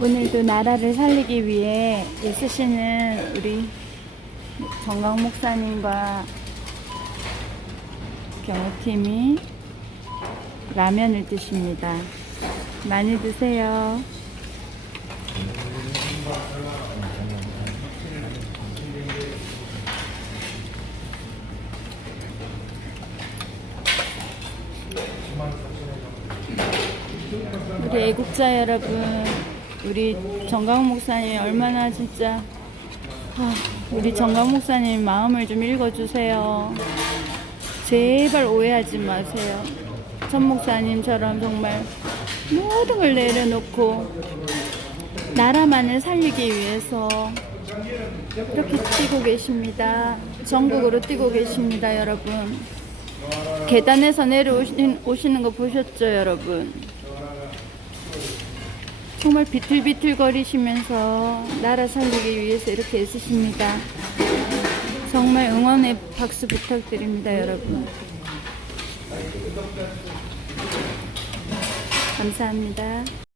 오늘도 나라를 살리기 위해 애쓰시는 우리 정강 목사님과 경호팀이 라면을 드십니다. 많이 드세요. 우리 애국자 여러분, 우리 정강 목사님 얼마나 진짜 아, 우리 정강 목사님 마음을 좀 읽어주세요. 제발 오해하지 마세요. 전 목사님처럼 정말 모든 걸 내려놓고 나라만을 살리기 위해서 이렇게 뛰고 계십니다. 전국으로 뛰고 계십니다, 여러분. 계단에서 내려오시는 오시는 거 보셨죠, 여러분? 정말 비틀비틀거리시면서 나라 살리기 위해서 이렇게 애쓰십니다. 정말 응원의 박수 부탁드립니다, 여러분. 감사합니다.